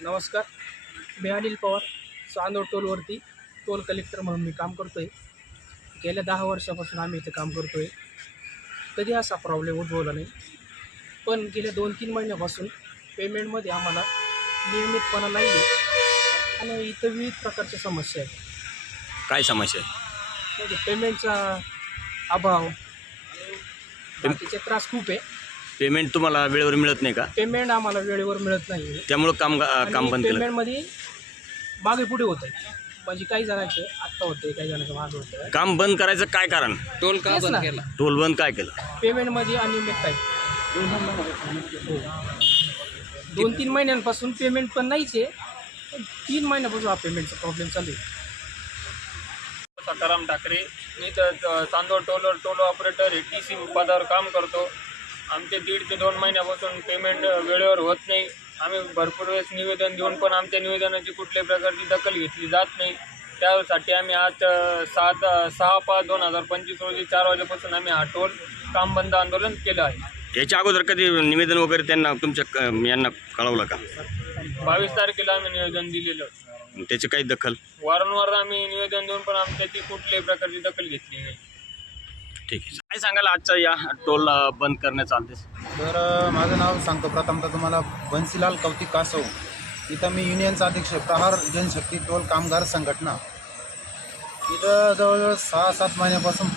नमस्कार, मी Anil Pawar. Chandod टोलवरती toll collector म्हणून मी काम करतो आहे. गेल्या 10 वर्षापासून आम्ही इथे काम करतो आहे. कधी असा प्रॉब्लेम उद्भवला नाही. पण गेल्या 2-3 महिन्यापासून पेमेंटमध्ये आम्हाला नियमितपणा नाही आहे आणि इथं विविध प्रकारच्या समस्या आहेत. काय समस्या आहे? म्हणजे पेमेंटचा अभाव, बाकीचे त्रास खूप आहे. पेमेंट तुम्हाला वेळेवर मिळत नाही का? पेमेंट आम्हाला वेळेवर मिळत नाही आहे. त्यामुळं काम बंद केलं. पेमेंटमध्ये मागे पुढे होतं आहे. म्हणजे काही जणांचे आत्ता होते, काही जणांचं मागे होतं आहे. काम बंद करायचं काय कारण? टोल का बंद केला? टोल बंद काय केलं? पेमेंटमध्ये अनियमितता आहे. 2-3 महिन्यांपासून पेमेंट पण नाहीच आहे. 3 महिन्यापासून हा पेमेंटचा प्रॉब्लेम चालू आहे. सकाराम ठाकरे, मी तर चांदोड टोल ऑपरेटर TC पदावर काम करतो. आमचे 1.5 ते 2 महिन्यापासून पेमेंट वेळेवर होत नाही. आम्ही भरपूर वेळेस निवेदन देऊन पण आमच्या निवेदनाची कुठल्याही प्रकारची दखल घेतली जात नाही. त्यासाठी आम्ही आज 6/5/2025 रोजी 4 वाजेपासून आम्ही हा टोल काम बंद आंदोलन केलं आहे. याच्या अगोदर कधी निवेदन वगैरे त्यांना तुमच्या यांना कळवलं का? 22 तारखेला आम्ही निवेदन दिलेलं. त्याची काही दखल? वारंवार आम्ही निवेदन देऊन पण आमच्याची कुठल्याही प्रकारची दखल घेतली नाही. ठीक आहे. काय सांगाल आजचा या टोल बंद करण्याचा आदेश? तर माझं नाव सांगतो प्रथमतः तुम्हाला, बन्सीलाल कौतिक कासव. इथं मी युनियनचा अध्यक्ष, प्रहार जनशक्ती टोल कामगार संघटना. इथं जवळजवळ 6-7 महिन्यापासून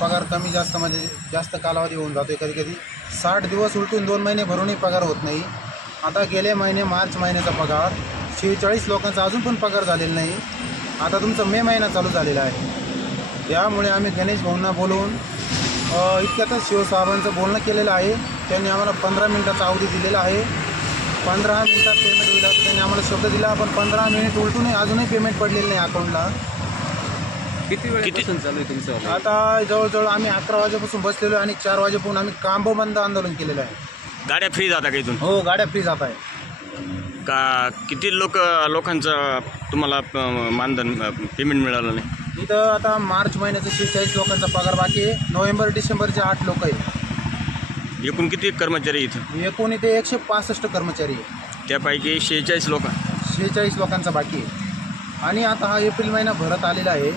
पगार कमी जास्त, म्हणजे जास्त कालावधी होऊन जातो. कधी कधी 60 दिवस उलटून 2 महिने भरूनही पगार होत नाही. आता गेले महिने मार्च महिन्याचा पगार 46 लोकांचा अजून पण पगार झालेला नाही. आता तुमचा मे महिना चालू झालेला आहे. त्यामुळे आम्ही गणेश भाऊंना बोलवून इतक्यातच शिवसाहेबांचं बोलणं केलेलं आहे. त्यांनी आम्हाला 15 मिनिटाचा अवधी दिलेला आहे. 15 मिनिटात पेमेंट होईल असं त्यांनी आम्हाला शब्द दिला. पण 15 मिनिट उलटूनही अजूनही पेमेंट पडलेलं नाही अकाउंटला. किती वेळापासून चालू आहे तुमचं? आता जवळजवळ आम्ही 11 वाजेपासून बसलेलो आहे आणि 4 वाजेपासून आम्ही काम बंद आंदोलन केलेलं आहे. गाड्या फ्री जाता का इथून? हो, गाड्या फ्री जात आहे. का किती लोकांचं तुम्हाला मानधन पेमेंट मिळालं नाही? इथं आता मार्च महिन्याचं 46 लोकांचा पगार बाकी आहे. नोव्हेंबर डिसेंबरचे 8 लोक आहेत. एकूण किती कर्मचारी इथं? एकूण इथे 165 कर्मचारी आहे. त्यापैकी 46 लोक. 46 लोकांचा बाकी आहे. आणि आता हा एप्रिल महिना भरत आलेला आहे.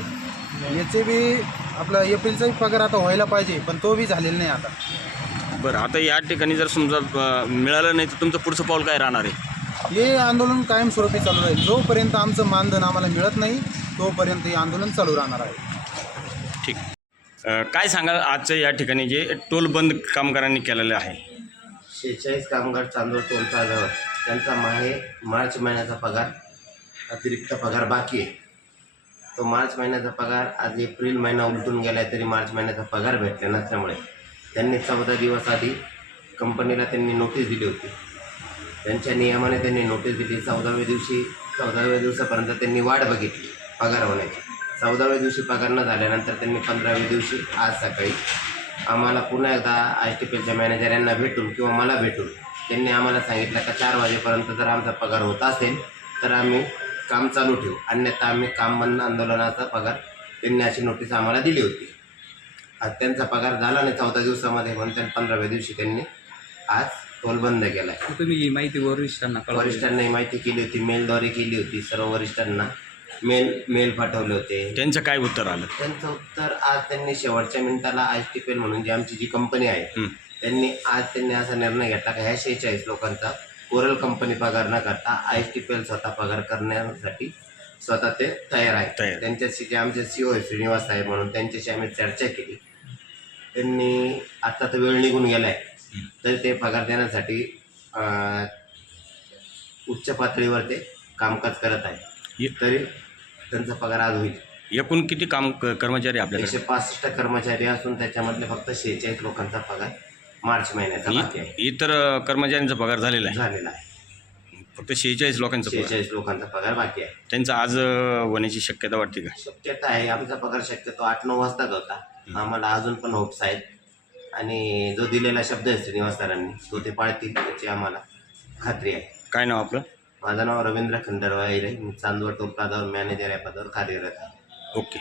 याचे बी आपला एप्रिलचाही पगार आता व्हायला पाहिजे, पण तो बी झालेला नाही आता. बरं, आता या ठिकाणी जर समजा मिळालं नाही तर तुमचं पुढचं पाऊल काय राहणार आहे? हे आंदोलन कायमस्वरूपी चालू राहील. जोपर्यंत आमचं मानधन आम्हाला मिळत नाही तोपर्यंत हे आंदोलन चालू राहणार आहे. ठीक. काय सांगाल आजचं या ठिकाणी जे टोल बंद कामगारांनी केलेलं आहे? 46 कामगार चांदोड टोल प्लाझावर त्यांचा मार्च महिन्याचा पगार, अतिरिक्त पगार बाकी आहे. तो मार्च महिन्याचा पगार आज एप्रिल महिना उलटून गेला आहे तरी मार्च महिन्याचा पगार भेटला नसल्यामुळे त्यांनी 14 दिवस आधी कंपनीला त्यांनी नोटीस दिली होती. त्यांच्या नियमाने त्यांनी नोटीस दिली. 14व्या दिवसापर्यंत त्यांनी वाट बघितली पगार होण्याची. 14व्या दिवशी पगार न झाल्यानंतर त्यांनी 15व्या दिवशी आज सकाळी आम्हाला पुन्हा एकदा ISTPLच्या मॅनेजर यांना भेटून किंवा मला भेटून त्यांनी आम्हाला सांगितलं का 4 वाजेपर्यंत जर आमचा पगार होत असेल तर आम्ही काम चालू ठेवू, अन्यथा आम्ही काम बंद आंदोलनाचा पगार, त्यांनी अशी नोटीस आम्हाला दिली होती. आज त्यांचा पगार झाला नाही 14 दिवसामध्ये, म्हणून 15व्या दिवशी त्यांनी आज टोल बंद केला आहे. तुम्ही ही माहिती वरिष्ठांनाही माहिती केली होती, मेलद्वारे केली होती. सर्व वरिष्ठांना मेल पाठवले होते. त्यांचं काय उत्तर आलं? त्यांचं उत्तर आज त्यांनी शेवटच्या मिनिटाला ISTPL म्हणून जी आमची जी कंपनी आहे त्यांनी असा निर्णय घेतला का ह्या 46 लोकांचा कोरल कंपनी पगार न करता ISTPL स्वतः पगार करण्यासाठी स्वतः ते तयार आहे. त्यांच्याशी जे आमचे CEO श्रीनिवास साहेब म्हणून त्यांच्याशी आम्ही चर्चा केली. त्यांनी आत्ता तर वेळ निघून गेला आहे तर ते पगार देण्यासाठी उच्च पातळीवर ते कामकाज करत आहे. तरी त्यांचा पगार आज होईल. एकूण किती कर्मचारी आपल्याकडे? 165 कर्मचारी असून त्याच्यामधले फक्त 46 लोकांचा पगार मार्च महिन्याचा बाकी आहे. इतर कर्मचाऱ्यांचा पगार झालेला आहे. फक्त 46 लोकांचा पगार बाकी आहे. त्यांचा आज होण्याची शक्यता वाटते का? शक्यता आहे. आमचा पगार शक्यतो 8-9 वाजताच होता. आम्हाला अजून पण होप्स आहेत आणि जो दिलेला शब्द आहे श्रीनिवास सरांनी तो ते पाळतील याची आम्हाला खात्री आहे. काय नाव आपलं? माझं नाव रवींद्र खंडरवा हिरे. मी चांदवड टोल प्लाझावर मॅनेजर या पदावर कार्यरत आहे. ओके.